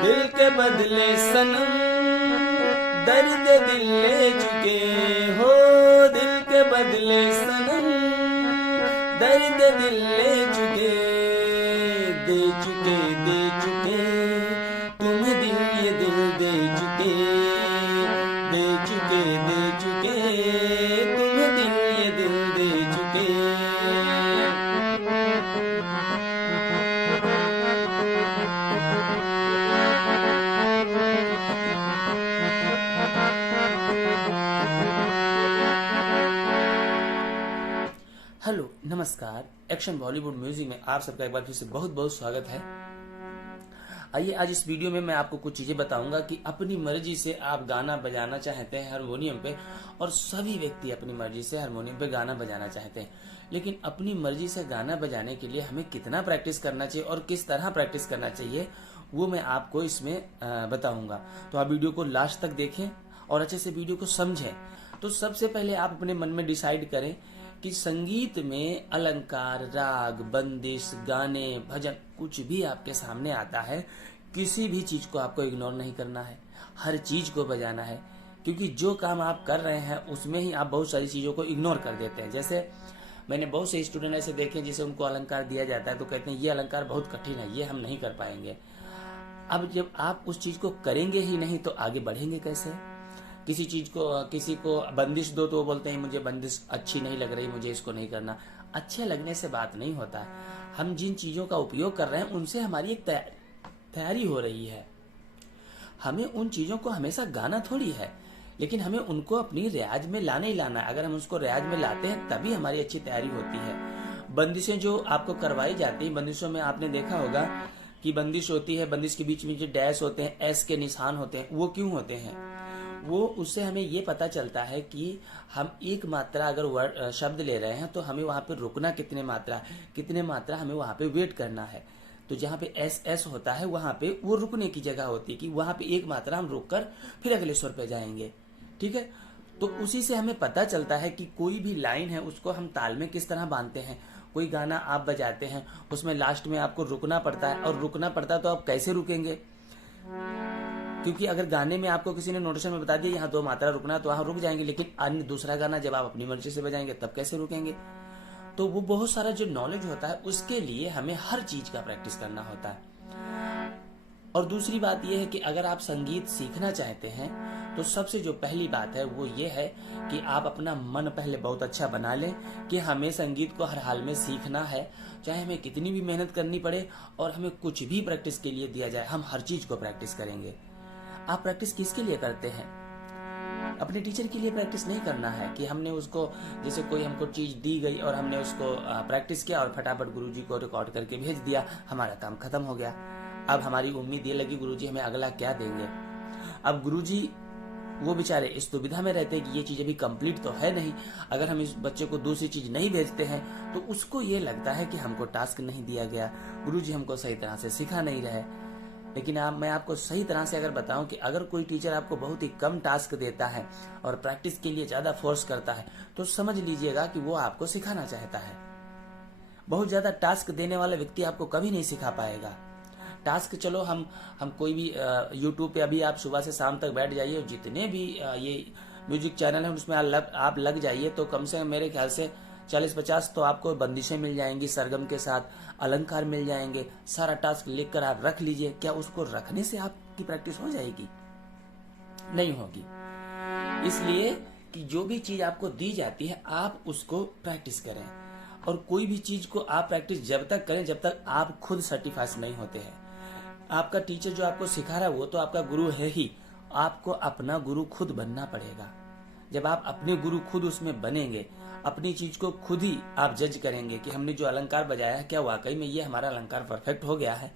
दिल के बदले सनम दर्द दिल ले चुके हो, दिल के बदले सनम दर्द दिल ले चुके, दे चुके दे चुके तुम्हें दिल, ये दिल दे चुके, दे चुके दे चुके तुम्हें दिल, ये दिल दे चुके। हेलो नमस्कार, एक्शन बॉलीवुड म्यूजिक में आप सबका एक बार फिर से बहुत बहुत स्वागत है। आइए आज इस वीडियो में मैं आपको कुछ चीजें बताऊंगा कि अपनी मर्जी से आप गाना बजाना चाहते हैं हारमोनियम पे, और सभी व्यक्ति अपनी मर्जी से हारमोनियम पे गाना बजाना चाहते हैं, लेकिन अपनी मर्जी से गाना बजाने के लिए हमें कितना प्रैक्टिस करना चाहिए और किस तरह प्रैक्टिस करना चाहिए वो मैं आपको इसमें बताऊंगा। तो आप वीडियो को लास्ट तक देखें और अच्छे से वीडियो को समझें। तो सबसे पहले आप अपने मन में डिसाइड करें कि संगीत में अलंकार, राग, बंदिश, गाने, भजन कुछ भी आपके सामने आता है, किसी भी चीज को आपको इग्नोर नहीं करना है, हर चीज को बजाना है। क्योंकि जो काम आप कर रहे हैं उसमें ही आप बहुत सारी चीजों को इग्नोर कर देते हैं। जैसे मैंने बहुत से स्टूडेंट ऐसे देखे जिसे उनको अलंकार दिया जाता है तो कहते हैं ये अलंकार बहुत कठिन है, ये हम नहीं कर पाएंगे। अब जब आप उस चीज को करेंगे ही नहीं तो आगे बढ़ेंगे कैसे? किसी चीज को, किसी को बंदिश दो तो वो बोलते हैं मुझे बंदिश अच्छी नहीं लग रही, मुझे इसको नहीं करना। अच्छे लगने से बात नहीं होता है। हम जिन चीजों का उपयोग कर रहे हैं उनसे हमारी एक तैयारी हो रही है। हमें उन चीजों को हमेशा गाना थोड़ी है, लेकिन हमें उनको अपनी रियाज में लाना ही लाना है। अगर हम उसको रियाज में लाते हैं तभी हमारी अच्छी तैयारी होती है। बंदिशें जो आपको करवाई जाती है, बंदिशों में आपने देखा होगा कि बंदिश होती है, बंदिश के बीच में जो डैश होते हैं, एस के निशान होते हैं, वो क्यों होते हैं? वो उससे हमें ये पता चलता है कि हम एक मात्रा अगर वर्ड शब्द ले रहे हैं तो हमें वहां पे रुकना कितने मात्रा हमें वहां पे वेट करना है। तो जहां पे एस एस होता है वहां पे वो रुकने की जगह होती है कि वहां पे एक मात्रा हम रुक कर फिर अगले स्वर पे जाएंगे। ठीक है, तो उसी से हमें पता चलता है कि कोई भी लाइन है उसको हम ताल में किस तरह बांधते हैं। कोई गाना आप बजाते हैं उसमें लास्ट में आपको रुकना पड़ता है, और रुकना पड़ता है तो आप कैसे रुकेंगे? क्योंकि अगर गाने में आपको किसी ने नोटेशन में बता दिया यहाँ 2 मात्रा रुकना है तो वहां रुक जाएंगे, लेकिन अन्य दूसरा गाना जब आप अपनी मर्जी से बजाएंगे तब कैसे रुकेंगे? तो वो बहुत सारा जो नॉलेज होता है उसके लिए हमें हर चीज का प्रैक्टिस करना होता है। और दूसरी बात यह है कि अगर आप संगीत सीखना चाहते हैं तो सबसे जो पहली बात है वो ये है कि आप अपना मन पहले बहुत अच्छा बना लें कि हमें संगीत को हर हाल में सीखना है, चाहे हमें कितनी भी मेहनत करनी पड़े और हमें कुछ भी प्रैक्टिस के लिए दिया जाए, हम हर चीज को प्रैक्टिस करेंगे। आप प्रैक्टिस किसके लिए करते हैं? अपने टीचर के लिए प्रैक्टिस नहीं करना है कि हमने उसको, जैसे कोई हमको चीज दी गई और हमने उसको प्रैक्टिस किया और फटाफट गुरुजी को रिकॉर्ड करके भेज दिया, हमारा काम खत्म हो गया। अब हमारी उम्मीद ये लगी गुरुजी हमें अगला क्या देंगे। अब गुरुजी वो बेचारे इस दुविधा में रहते हैं कि ये चीज अभी कंप्लीट तो है नहीं। अगर हम इस बच्चे को दूसरी चीज नहीं भेजते हैं तो उसको ये लगता है कि हमको टास्क नहीं दिया गया, गुरुजी हमको सही तरह से सिखा नहीं रहे। लेकिन मैं आपको सही तरह से अगर बताऊं कि अगर कोई टीचर आपको बहुत ही कम टास्क देता है और प्रैक्टिस के लिए ज्यादा फोर्स करता है तो समझ लीजिएगा कि वो आपको सिखाना चाहता है। बहुत ज्यादा टास्क देने वाला व्यक्ति आपको कभी नहीं सिखा पाएगा। टास्क चलो हम कोई भी यूट्यूब पे अभी आप सुबह से शाम तक बैठ जाइए, जितने भी ये म्यूजिक चैनल है उसमें आप लग जाइए तो कम से कम मेरे ख्याल से 40-50 तो आपको बंदिशें मिल जाएंगी, सरगम के साथ अलंकार मिल जाएंगे। सारा टास्क लिख कर आप रख लीजिए। क्या उसको रखने से आपकी प्रैक्टिस हो जाएगी? नहीं होगी। इसलिए कि जो भी चीज आपको दी जाती है आप उसको प्रैक्टिस करें, और कोई भी चीज को आप प्रैक्टिस जब तक करें जब तक आप खुद सर्टिफाइड नहीं होते हैं। आपका टीचर जो आपको सिखा रहा है वो तो आपका गुरु है ही, आपको अपना गुरु खुद बनना पड़ेगा। जब आप अपने गुरु खुद उसमें बनेंगे, अपनी चीज को खुद ही आप जज करेंगे कि हमने जो अलंकार बजाया है क्या वाकई में ये हमारा अलंकार परफेक्ट हो गया है,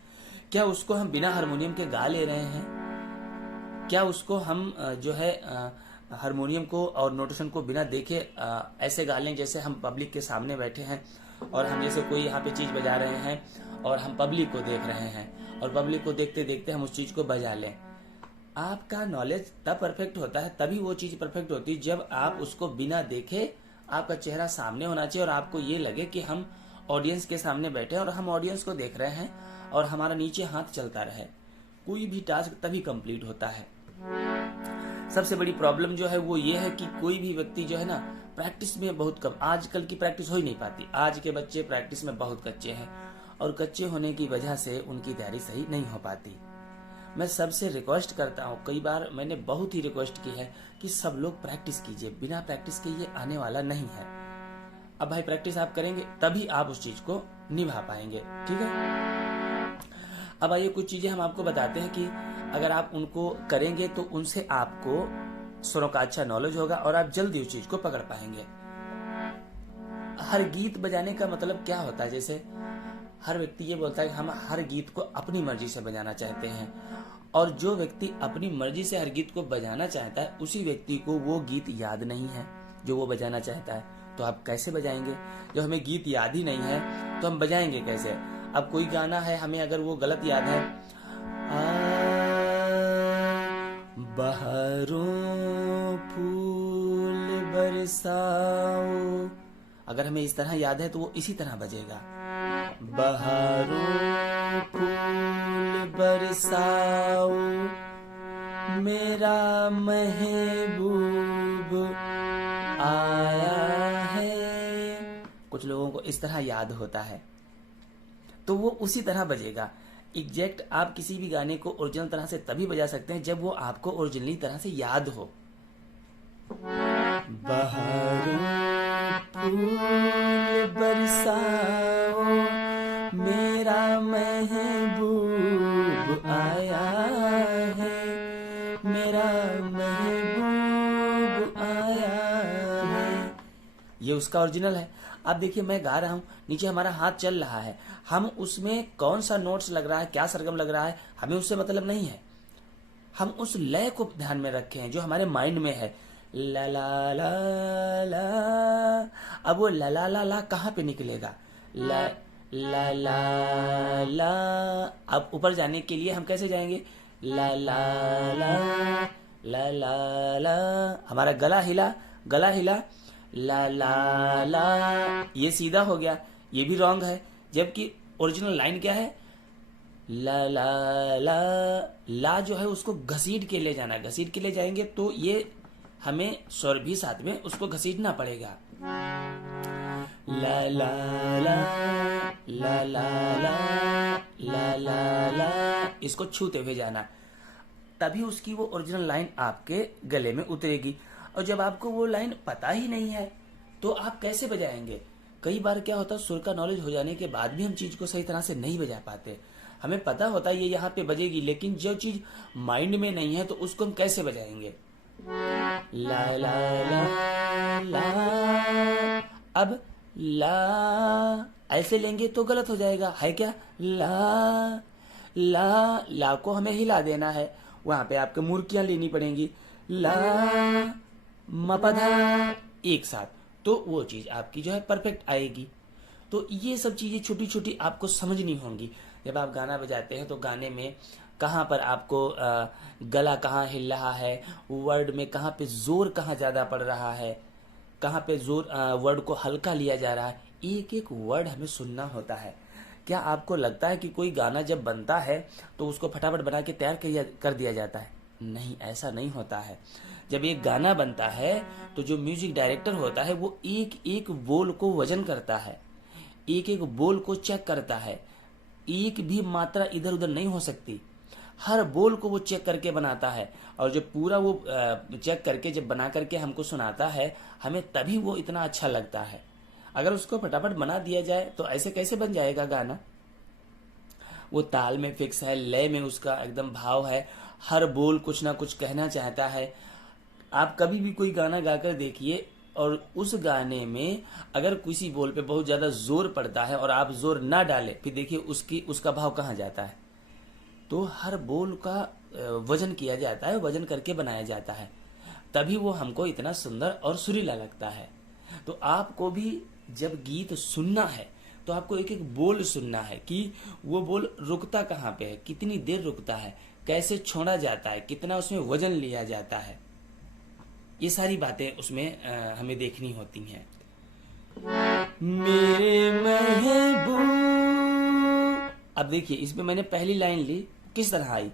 क्या उसको हम बिना हारमोनियम के गा ले रहे हैं, क्या उसको हम जो है हारमोनियम को और नोटेशन को बिना देखे ऐसे गा लें जैसे हम पब्लिक के सामने बैठे हैं और हम जैसे कोई यहाँ पे चीज बजा रहे हैं और हम पब्लिक को देख रहे हैं और पब्लिक को देखते देखते हम उस चीज को बजा लें। आपका नॉलेज तब परफेक्ट होता है, तभी वो चीज परफेक्ट होती है जब आप उसको बिना देखे, आपका चेहरा सामने होना चाहिए और आपको ये लगे कि हम ऑडियंस के सामने बैठे और हम ऑडियंस को देख रहे हैं और हमारा नीचे हाथ चलता रहे। कोई भी टास्क तभी कंप्लीट होता है। सबसे बड़ी प्रॉब्लम जो है वो ये है कि कोई भी व्यक्ति जो है ना प्रैक्टिस में बहुत कम, आजकल की प्रैक्टिस हो ही नहीं पाती। आज के बच्चे प्रैक्टिस में बहुत कच्चे हैं और कच्चे होने की वजह से उनकी तैयारी सही नहीं हो पाती। मैं सबसे रिक्वेस्ट करता हूँ, कई बार मैंने बहुत ही रिक्वेस्ट की है कि सब लोग प्रैक्टिस कीजिए, बिना प्रैक्टिस के ये आने वाला नहीं है। अब भाई प्रैक्टिस आप करेंगे तभी आप उस चीज को निभा पाएंगे, ठीक है। अब आइए कुछ चीजें हम आपको बताते हैं कि अगर आप उनको करेंगे तो उनसे आपको स्वरों का अच्छा नॉलेज होगा और आप जल्दी उस चीज को पकड़ पाएंगे। हर गीत बजाने का मतलब क्या होता है, जैसे हर व्यक्ति ये बोलता है कि हम हर गीत को अपनी मर्जी से बजाना चाहते हैं, और जो व्यक्ति अपनी मर्जी से हर गीत को बजाना चाहता है उसी व्यक्ति को वो गीत याद नहीं है जो वो बजाना चाहता है। तो आप कैसे बजाएंगे? जब हमें गीत याद ही नहीं है तो हम बजाएंगे कैसे? अब कोई गाना है, हमें अगर वो गलत याद है, बहारों फूल बरसाओ, अगर हमें इस तरह याद है तो वो इसी तरह बजेगा, बहारों फूल बरसाओ मेरा महबूब आया है। कुछ लोगों को इस तरह याद होता है तो वो उसी तरह बजेगा। एग्जैक्ट आप किसी भी गाने को ओरिजिनल तरह से तभी बजा सकते हैं जब वो आपको ओरिजिनली तरह से याद हो। बहारों फूल बरसाओ मेरा महबूब आया है, मेरा महबूब आया है। ये उसका ओरिजिनल है। अब देखिए मैं गा रहा हूँ, नीचे हमारा हाथ चल रहा है, हम उसमें कौन सा नोट्स लग रहा है, क्या सरगम लग रहा है, हमें उससे मतलब नहीं है। हम उस लय को ध्यान में रखे हैं जो हमारे माइंड में है, ला ला ला ला। अब वो ला ला ला ला कहाँ पे निकलेगा? ला ला ला ला। अब ऊपर जाने के लिए हम कैसे जाएंगे? ला ला ला ला ला ला। हमारा गला हिला, गला हिला, ला ला ला, ये सीधा हो गया, ये भी रॉन्ग है। जबकि ओरिजिनल लाइन क्या है? ला ला ला। ला जो है उसको घसीट के ले जाना, घसीट के ले जाएंगे तो ये हमें स्वर भी साथ में उसको घसीटना पड़ेगा। ला ला ला ला ला ला ला ला ला, इसको छूते हुए जाना, तभी उसकी वो ओरिजिनल लाइन आपके गले में उतरेगी। और जब आपको वो लाइन पता ही नहीं है तो आप कैसे बजाएंगे? कई बार क्या होता है, सुर का नॉलेज हो जाने के बाद भी हम चीज को सही तरह से नहीं बजा पाते। हमें पता होता है ये यहाँ पे बजेगी, लेकिन जो चीज माइंड में नहीं है तो उसको हम कैसे बजाएंगे? ला ला ला ला। अब ला ऐसे लेंगे तो गलत हो जाएगा, है क्या? ला ला, ला को हमें हिला देना है, वहां पे आपको मुर्कियां लेनी पड़ेंगी, ला मपधा एक साथ, तो वो चीज आपकी जो है परफेक्ट आएगी। तो ये सब चीजें छोटी छोटी आपको समझनी होंगी। जब आप गाना बजाते हैं तो गाने में कहाँ पर आपको गला कहाँ हिल रहा है, वर्ड में कहाँ पे जोर कहाँ ज्यादा पड़ रहा है, कहाँ पे जोर वर्ड को हल्का लिया जा रहा है, एक एक वर्ड हमें सुनना होता है। क्या आपको लगता है कि कोई गाना जब बनता है तो उसको फटाफट बना के तैयार कर दिया जाता है? नहीं, ऐसा नहीं होता है। जब एक गाना बनता है तो जो म्यूजिक डायरेक्टर होता है वो एक एक बोल को वजन करता है, एक एक बोल को चेक करता है, एक भी मात्रा इधर उधर नहीं हो सकती, हर बोल को वो चेक करके बनाता है। और जब पूरा वो चेक करके जब बना करके हमको सुनाता है, हमें तभी वो इतना अच्छा लगता है। अगर उसको फटाफट बना दिया जाए तो ऐसे कैसे बन जाएगा गाना? वो ताल में फिक्स है, लय में उसका एकदम भाव है, हर बोल कुछ ना कुछ कहना चाहता है। आप कभी भी कोई गाना गाकर देखिए और उस गाने में अगर किसी बोल पे बहुत ज्यादा जोर पड़ता है और आप जोर ना डालें, फिर देखिए उसका भाव कहाँ जाता है। तो हर बोल का वजन किया जाता है, वजन करके बनाया जाता है, तभी वो हमको इतना सुंदर और सुरीला लगता है। तो आपको भी जब गीत सुनना है तो आपको एक एक बोल सुनना है कि वो बोल रुकता कहाँ पे है, कितनी देर रुकता है, कैसे छोड़ा जाता है, कितना उसमें वजन लिया जाता है। ये सारी बातें उसमें हमें देखनी होती हैं। मेरे महबूब, अब देखिए इसमें मैंने पहली लाइन ली, किस तरह आई?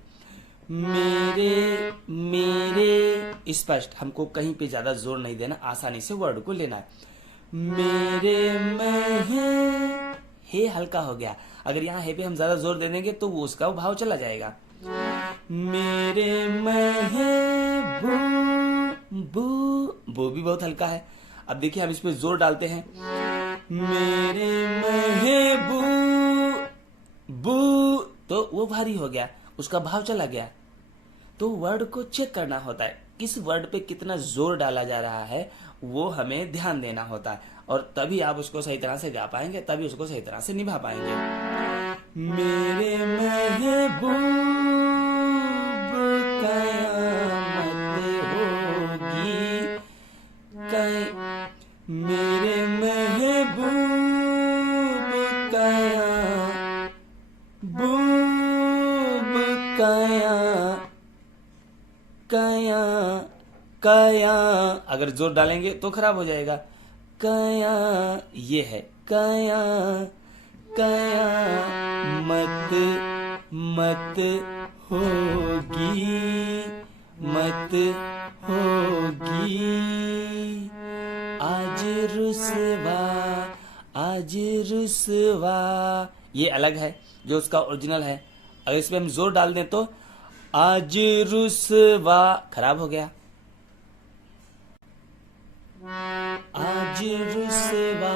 मेरे मेरे स्पष्ट, हमको कहीं पे ज्यादा जोर नहीं देना, आसानी से वर्ड को लेना है। मेरे में हे हल्का हो गया, अगर यहाँ हे पे हम ज्यादा जोर दे देंगे तो वो उसका भाव चला जाएगा। मेरे बू भी बहुत हल्का है। अब देखिए हम इस पे जोर डालते हैं, मेरे बू तो वो भारी हो गया, उसका भाव चला गया। तो वर्ड को चेक करना होता है, किस वर्ड पे कितना जोर डाला जा रहा है वो हमें ध्यान देना होता है, और तभी आप उसको सही तरह से गा पाएंगे, तभी उसको सही तरह से निभा पाएंगे। मेरे महबूब कयामत होगी, मेरे महबूब कया अगर जोर डालेंगे तो खराब हो जाएगा। कया ये है, कया मत होगी, मत होगी, आज रुसवा ये अलग है जो उसका ओरिजिनल है। अगर इसमें हम जोर डाल दें तो आज रुसवा खराब हो गया। आज रुसवा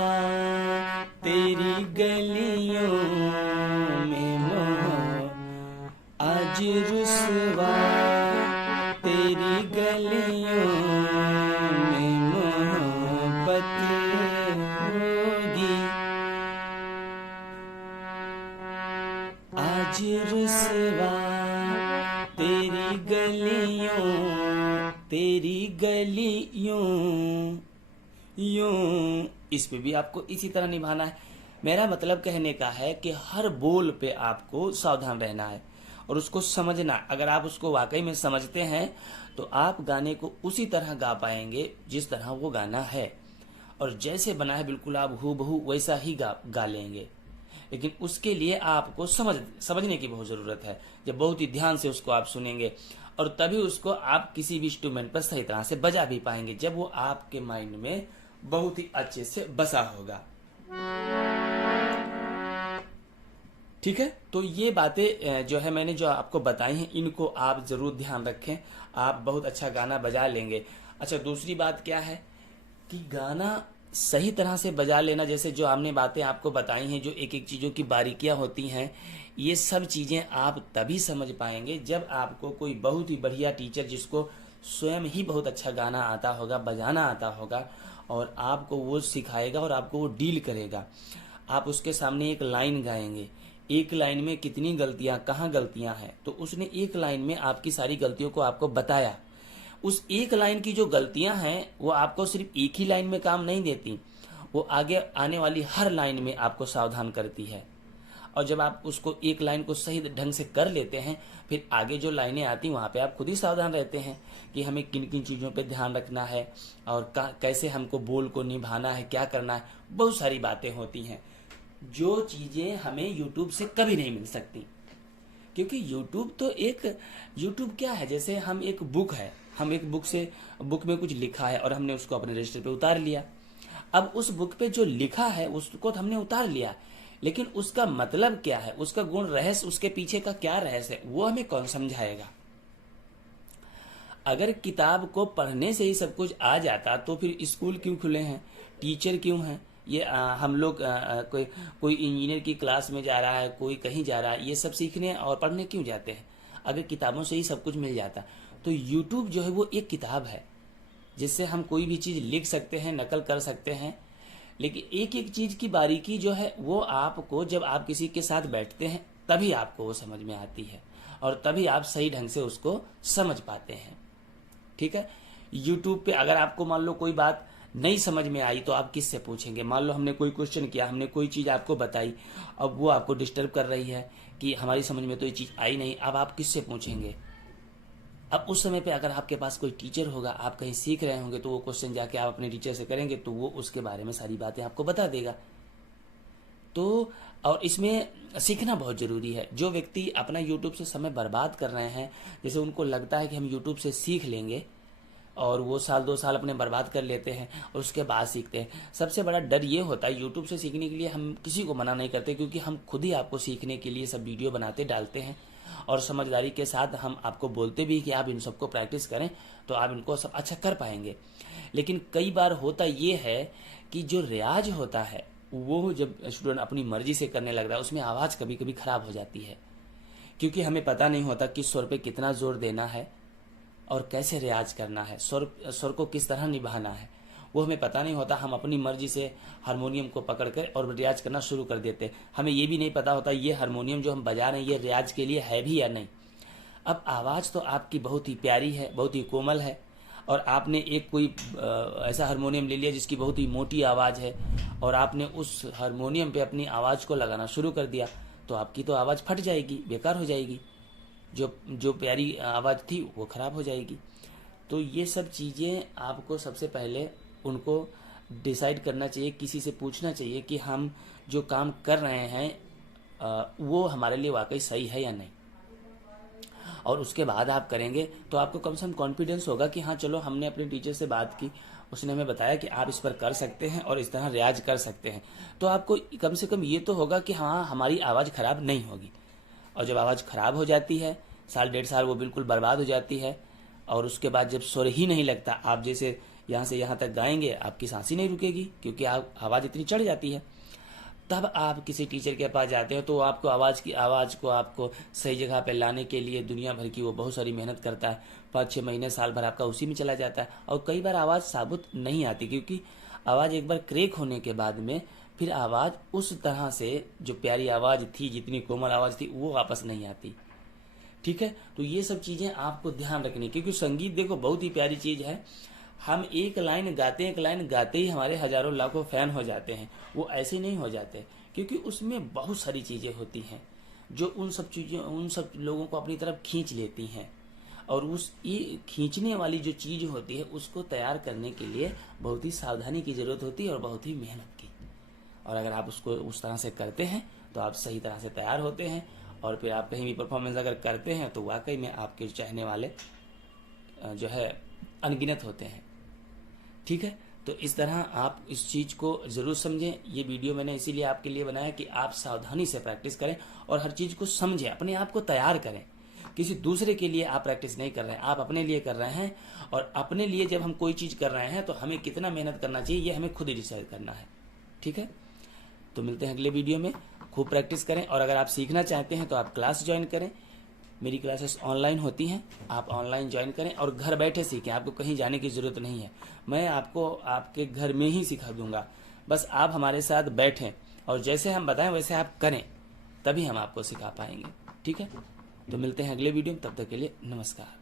तेरी गलियों में मोह, आज रुसवा तेरी गलियों में मोहब्बत होगी, आज रुसवा तेरी गलियों यूं। इस पे भी आपको इसी तरह निभाना है। मेरा मतलब कहने का है कि हर बोल पे आपको सावधान रहना है और उसको समझना। अगर आप उसको वाकई में समझते हैं तो आप गाने को उसी तरह गा पाएंगे जिस तरह वो गाना है, और जैसे बना है बिल्कुल आप हूबहू वैसा ही गा लेंगे। लेकिन उसके लिए आपको समझने की बहुत जरूरत है। जब बहुत ही ध्यान से उसको आप सुनेंगे और तभी उसको आप किसी भी इंस्ट्रूमेंट पर सही तरह से बजा भी पाएंगे, जब वो आपके माइंड में बहुत ही अच्छे से बसा होगा। ठीक है, तो ये बातें जो है मैंने जो आपको बताई हैं, इनको आप जरूर ध्यान रखें, आप बहुत अच्छा गाना बजा लेंगे। अच्छा, दूसरी बात क्या है कि गाना सही तरह से बजा लेना, जैसे जो हमने बातें आपको बताई हैं, जो एक एक चीजों की बारीकियां होती हैं, ये सब चीजें आप तभी समझ पाएंगे जब आपको कोई बहुत ही बढ़िया टीचर, जिसको स्वयं ही बहुत अच्छा गाना आता होगा, बजाना आता होगा, और आपको वो सिखाएगा और आपको वो डील करेगा। आप उसके सामने एक लाइन गाएंगे, एक लाइन में कितनी गलतियां, कहाँ गलतियां हैं, तो उसने एक लाइन में आपकी सारी गलतियों को आपको बताया। उस एक लाइन की जो गलतियां हैं वो आपको सिर्फ एक ही लाइन में काम नहीं देती, वो आगे आने वाली हर लाइन में आपको सावधान करती है। और जब आप उसको एक लाइन को सही ढंग से कर लेते हैं, फिर आगे जो लाइनें आती वहां पे आप खुद ही सावधान रहते हैं कि हमें किन किन चीजों पे ध्यान रखना है और कैसे हमको बोल को निभाना है, क्या करना है। बहुत सारी बातें होती हैं जो चीजें हमें यूट्यूब से कभी नहीं मिल सकती, क्योंकि यूट्यूब क्या है, जैसे हम एक बुक है, हम एक बुक में कुछ लिखा है और हमने उसको अपने रजिस्टर पे उतार लिया। अब उस बुक पे जो लिखा है उसको हमने उतार लिया, लेकिन उसका मतलब क्या है, उसका गुण रहस्य, उसके पीछे का क्या रहस्य है, वो हमें कौन समझाएगा। अगर किताब को पढ़ने से ही सब कुछ आ जाता तो फिर स्कूल क्यों खुले हैं, टीचर क्यों हैं। ये हम लोग कोई इंजीनियर की क्लास में जा रहा है, कोई कहीं जा रहा है, ये सब सीखने और पढ़ने क्यों जाते हैं। अगर किताबों से ही सब कुछ मिल जाता तो यूट्यूब जो है वो एक किताब है जिससे हम कोई भी चीज लिख सकते हैं, नकल कर सकते हैं। लेकिन एक एक चीज की बारीकी जो है वो आपको, जब आप किसी के साथ बैठते हैं तभी आपको वो समझ में आती है और तभी आप सही ढंग से उसको समझ पाते हैं। ठीक है, यूट्यूब पे अगर आपको मान लो कोई बात नहीं समझ में आई तो आप किससे पूछेंगे। मान लो हमने कोई क्वेश्चन किया, हमने कोई चीज आपको बताई, अब वो आपको डिस्टर्ब कर रही है कि हमारी समझ में तो ये चीज आई नहीं, अब आप किससे पूछेंगे। अब उस समय पे अगर आपके पास कोई टीचर होगा, आप कहीं सीख रहे होंगे, तो वो क्वेश्चन जाके आप अपने टीचर से करेंगे तो वो उसके बारे में सारी बातें आपको बता देगा। तो और इसमें सीखना बहुत ज़रूरी है। जो व्यक्ति अपना यूट्यूब से समय बर्बाद कर रहे हैं, जैसे उनको लगता है कि हम यूट्यूब से सीख लेंगे, और वो साल 2 साल अपने बर्बाद कर लेते हैं और उसके बाद सीखते हैं। सबसे बड़ा डर ये होता है यूट्यूब से सीखने के लिए, हम किसी को मना नहीं करते, क्योंकि हम खुद ही आपको सीखने के लिए सब वीडियो बनाते डालते हैं, और समझदारी के साथ हम आपको बोलते भी कि आप इन सबको प्रैक्टिस करें तो आप इनको सब अच्छा कर पाएंगे। लेकिन कई बार होता ये है कि जो रियाज होता है वो जब स्टूडेंट अपनी मर्जी से करने लगता है, उसमें आवाज़ कभी कभी ख़राब हो जाती है, क्योंकि हमें पता नहीं होता किस स्वर पे कितना जोर देना है और कैसे रियाज करना है, स्वर को किस तरह निभाना है, वो हमें पता नहीं होता। हम अपनी मर्जी से हारमोनियम को पकड़ कर और रियाज करना शुरू कर देते हैं। हमें ये भी नहीं पता होता ये हारमोनियम जो हम बजा रहे हैं ये रियाज के लिए है भी या नहीं। अब आवाज़ तो आपकी बहुत ही प्यारी है, बहुत ही कोमल है, और आपने एक कोई ऐसा हारमोनियम ले लिया जिसकी बहुत ही मोटी आवाज़ है, और आपने उस हारमोनियम पे अपनी आवाज़ को लगाना शुरू कर दिया, तो आपकी तो आवाज़ फट जाएगी, बेकार हो जाएगी। जो प्यारी आवाज़ थी वो ख़राब हो जाएगी। तो ये सब चीज़ें आपको सबसे पहले उनको डिसाइड करना चाहिए, किसी से पूछना चाहिए कि हम जो काम कर रहे हैं वो हमारे लिए वाकई सही है या नहीं, और उसके बाद आप करेंगे तो आपको कम से कम कॉन्फिडेंस होगा कि हाँ चलो हमने अपने टीचर से बात की, उसने हमें बताया कि आप इस पर कर सकते हैं और इस तरह रियाज कर सकते हैं, तो आपको कम से कम ये तो होगा कि हाँ हमारी आवाज़ ख़राब नहीं होगी। और जब आवाज़ ख़राब हो जाती है, साल 1.5 साल वो बिल्कुल बर्बाद हो जाती है, और उसके बाद जब सुर ही नहीं लगता, आप जैसे यहाँ से यहाँ तक गाएंगे आपकी सांस ही नहीं रुकेगी, क्योंकि आप आवाज़ इतनी चढ़ जाती है। तब आप किसी टीचर के पास जाते हो तो आपको आवाज़ को आपको सही जगह पे लाने के लिए दुनिया भर की वो बहुत सारी मेहनत करता है। 5-6 महीने साल भर आपका उसी में चला जाता है, और कई बार आवाज़ साबुत नहीं आती, क्योंकि आवाज़ एक बार क्रेक होने के बाद में फिर आवाज़ उस तरह से जो प्यारी आवाज़ थी, जितनी कोमल आवाज़ थी, वो वापस नहीं आती। ठीक है, तो ये सब चीज़ें आपको ध्यान रखनी, क्योंकि संगीत देखो बहुत ही प्यारी चीज़ है। हम एक लाइन गाते ही हमारे हजारों लाखों फैन हो जाते हैं। वो ऐसे नहीं हो जाते, क्योंकि उसमें बहुत सारी चीज़ें होती हैं जो उन सब लोगों को अपनी तरफ खींच लेती हैं, और उस ये खींचने वाली जो चीज़ होती है उसको तैयार करने के लिए बहुत ही सावधानी की ज़रूरत होती है और बहुत ही मेहनत की। और अगर आप उसको उस तरह से करते हैं तो आप सही तरह से तैयार होते हैं, और फिर आप कहीं भी परफॉर्मेंस अगर करते हैं तो वाकई में आपके चाहने वाले जो है अनगिनत होते हैं। ठीक है, तो इस तरह आप इस चीज़ को ज़रूर समझें। ये वीडियो मैंने इसीलिए आपके लिए बनाया कि आप सावधानी से प्रैक्टिस करें और हर चीज़ को समझें, अपने आप को तैयार करें। किसी दूसरे के लिए आप प्रैक्टिस नहीं कर रहे हैं, आप अपने लिए कर रहे हैं, और अपने लिए जब हम कोई चीज़ कर रहे हैं तो हमें कितना मेहनत करना चाहिए ये हमें खुद ही डिसाइड करना है। ठीक है, तो मिलते हैं अगले वीडियो में। खूब प्रैक्टिस करें, और अगर आप सीखना चाहते हैं तो आप क्लास ज्वाइन करें। मेरी क्लासेस ऑनलाइन होती हैं, आप ऑनलाइन ज्वाइन करें और घर बैठे सीखें। आपको कहीं जाने की ज़रूरत नहीं है, मैं आपको आपके घर में ही सिखा दूंगा। बस आप हमारे साथ बैठें और जैसे हम बताएं वैसे आप करें, तभी हम आपको सिखा पाएंगे। ठीक है, तो मिलते हैं अगले वीडियो में, तब तक के लिए नमस्कार।